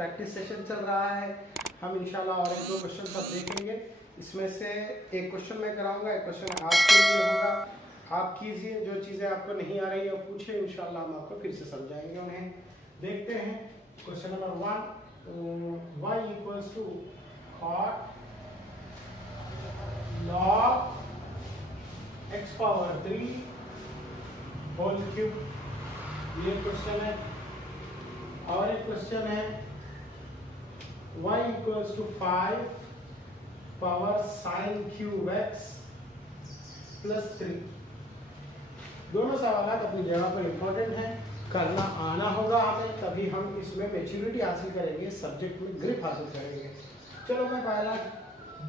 Practice session चल रहा है। हम इंशाल्लाह और एक दो क्वेश्चन सब देखेंगे। इसमें से एक क्वेश्चन मैं कराऊंगा, एक क्वेश्चन आपके लिए होगा। आप कीजिए, जो चीज़ें आपको नहीं आ रही है वो पूछिए, इंशाल्लाह हम आपको फिर से समझाएंगे उन्हें। देखते हैं question number 1। y equals to cot log x power 3 whole cube, ये क्वेश्चन है। और एक क्वेश्चन है y equals to 5 power sine cube x plus 3। दोनों सवाल अपनी जगह पर इंपॉर्टेंट हैं, करना आना होगा हमें, तभी हम इसमें मैच्योरिटी हासिल करेंगे, सब्जेक्ट में ग्रिप हासिल करेंगे। चलो मैं पहला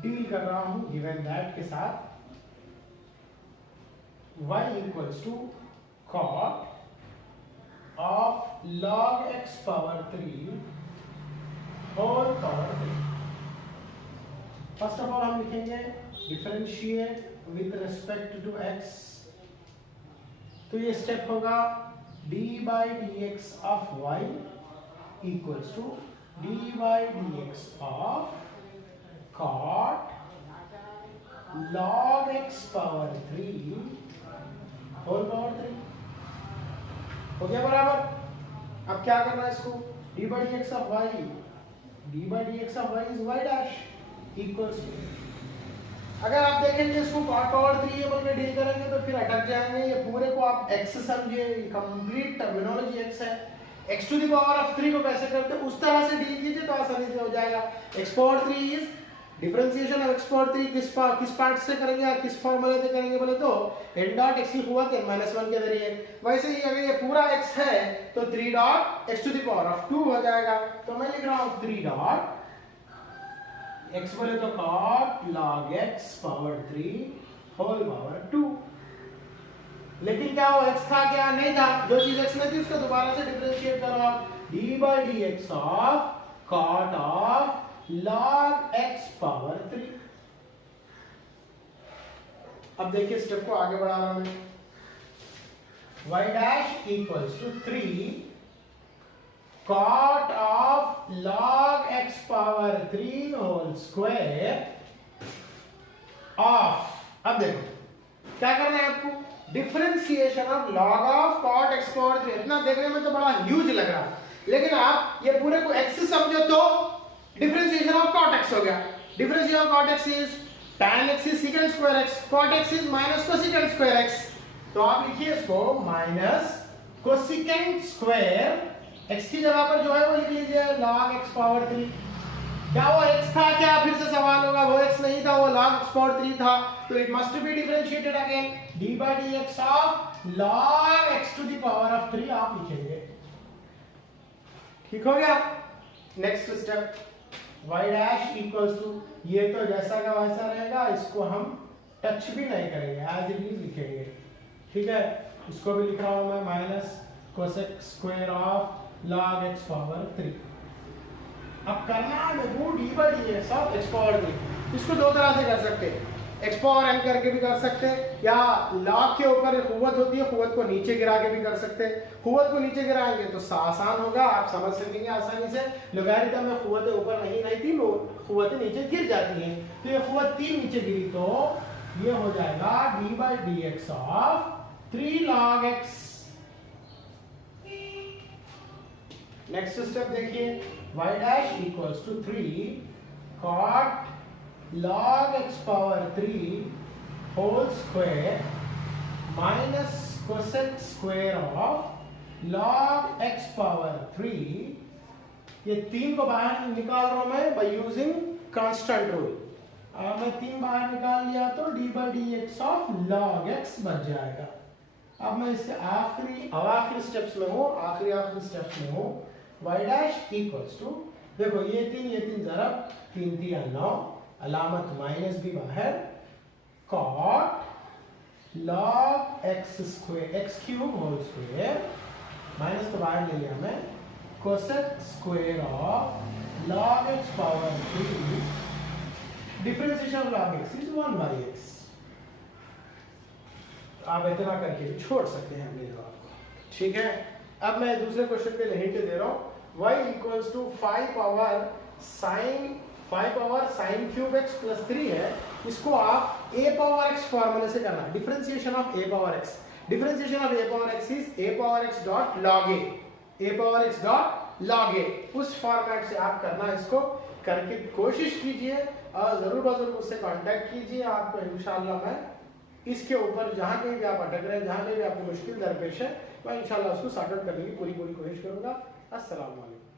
डील कर रहा हूं गिवन दैट के साथ। y equals to cot of log x power 3 whole power 3। First of all हम लिखेंगे differentiate with respect to x। तो ये स्टेप होगा d by dx of y equals to d by dx of cot log x power 3 whole power 3। हो गया बराबर। अब क्या करना है इसको, d by dx of y, d by dx of y is y dash equals to, अगर आप देखेंगे इसको cot और 3 बोल के डील करेंगे तो फिर अटक जाएंगे। ये पूरे को आप x समझिए, कंप्लीट टर्मिनोलॉजी x है। x to the power of 3 को कैसे करते हैं उस तरह से डील कीजिए तो आसानी से हो जाएगा। x power 3 is differentiation of x power 3 किस पार्ट से करेंगे या किस फॉर्मूले से करेंगे बोले तो n डॉट x की कुवत -1 के जरिए। वैसे ही अगर ये पूरा x है तो 3 dot x to the power of 2 हो जाएगा। तो मैं लिख रहा हूं 3 डॉट x बोले तो cot log x power 3 whole power 2। लेकिन क्या वो x था क्या, नहीं था। जो चीज x में थी उसको दोबारा से डिफरेंशिएट करो आप, d by dx of cot of log x power 3। अब देखिए स्टेप को आगे बढ़ा रहा हूं मैं। y dash equals to 3 cot of log x power 3 whole square of, अब देखो क्या करना है आपको, differentiation of log of cot x power 3। इतना देखने में तो बड़ा ह्यूज लग रहा है, लेकिन आप ये पूरे को x समझो तो डिफरेंशिएशन ऑफ cot x हो गया। Differentiation of cot x is tan x is secant square x, cot x is minus cosecant square x। तो आप लिखिए इसको माइनस cosecant square x की जगह पर जो है वो लिख लीजिए log x पावर 3। क्या वो x था क्या, फिर से सवाल होगा। वो x नहीं था, वो log x पावर 3 था, तो it must be differentiated again d by dx of log x to the power of 3 आप लिखेंगे। ठीक हो गया। Next step y dash equals to, ये तो जैसा का वैसा रहेगा, इसको हम टच भी नहीं करेंगे, एज इट इज लिखेंगे। ठीक है, इसको भी लिख रहा हूं मैं minus cosec square of log x power 3। अब करना है वो d by dx of x power 3। इसको दो तरह से कर सकते हैं, x पावर n करके भी कर सकते हैं, या log के ऊपर कुवत होती है, कुवत को नीचे गिरा के भी कर सकते हैं। कुवत को नीचे गिराएंगे तो आसान होगा, आप समझ सकेंगे आसानी से। लोगारिथम में कुवतें ऊपर नहीं थी, कुवतें नीचे गिर जाती हैं। तो ये कुवत 3 नीचे गिरी तो ये हो जाएगा d by dx of 3 log x। Next step देखिए, y dash equals to 3 cot log x power 3 whole square minus cosec square of log x power 3। ये 3 को बाहर निकाल रहा हूं मैं बाय यूजिंग कांस्टेंट रूल। अब मैं 3 बाहर निकाल लिया तो d by dx of log x बच जाएगा। अब मैं इसके आखिरी स्टेप्स में हूं, आखिरी स्टेप्स में हूं। y डैश इक्वल्स टू, देखो ये 3 जरब 3 3 9, अलामत माइनस भी बाहर, cot log x square x cube whole square, minus तो बाहर ले लिया मैं, cosec square of log x power 3, differentiation of log x is 1 by x। आप इतना करके भी छोड़ सकते हैं अपने जवाब को। ठीक है, अब मैं दूसरे क्वेश्चन के लिए हिंट दे रहा हूं। y equals to 5 power sine cube x plus 3 है, इसको आप a पावर x फॉर्मूले से करना है, differentiation of a power x, differentiation of a power x is a power x dot log a power x dot log a, उस format से आप करना, इसको करके कोशिश कीजिए और जरूर मुझसे कांटेक्ट कीजिए, आपको इंशाल्लाह मैं इसके ऊपर जहां कहीं भी आप अटक रहे हैं, जहां कहीं भी आपको मुश्किल दरपेश है, मैं इंशाल्लाह उसको सॉर्ट आउट करने की पूरी कोशिश करूंगा। अस्सलाम वालेकुम।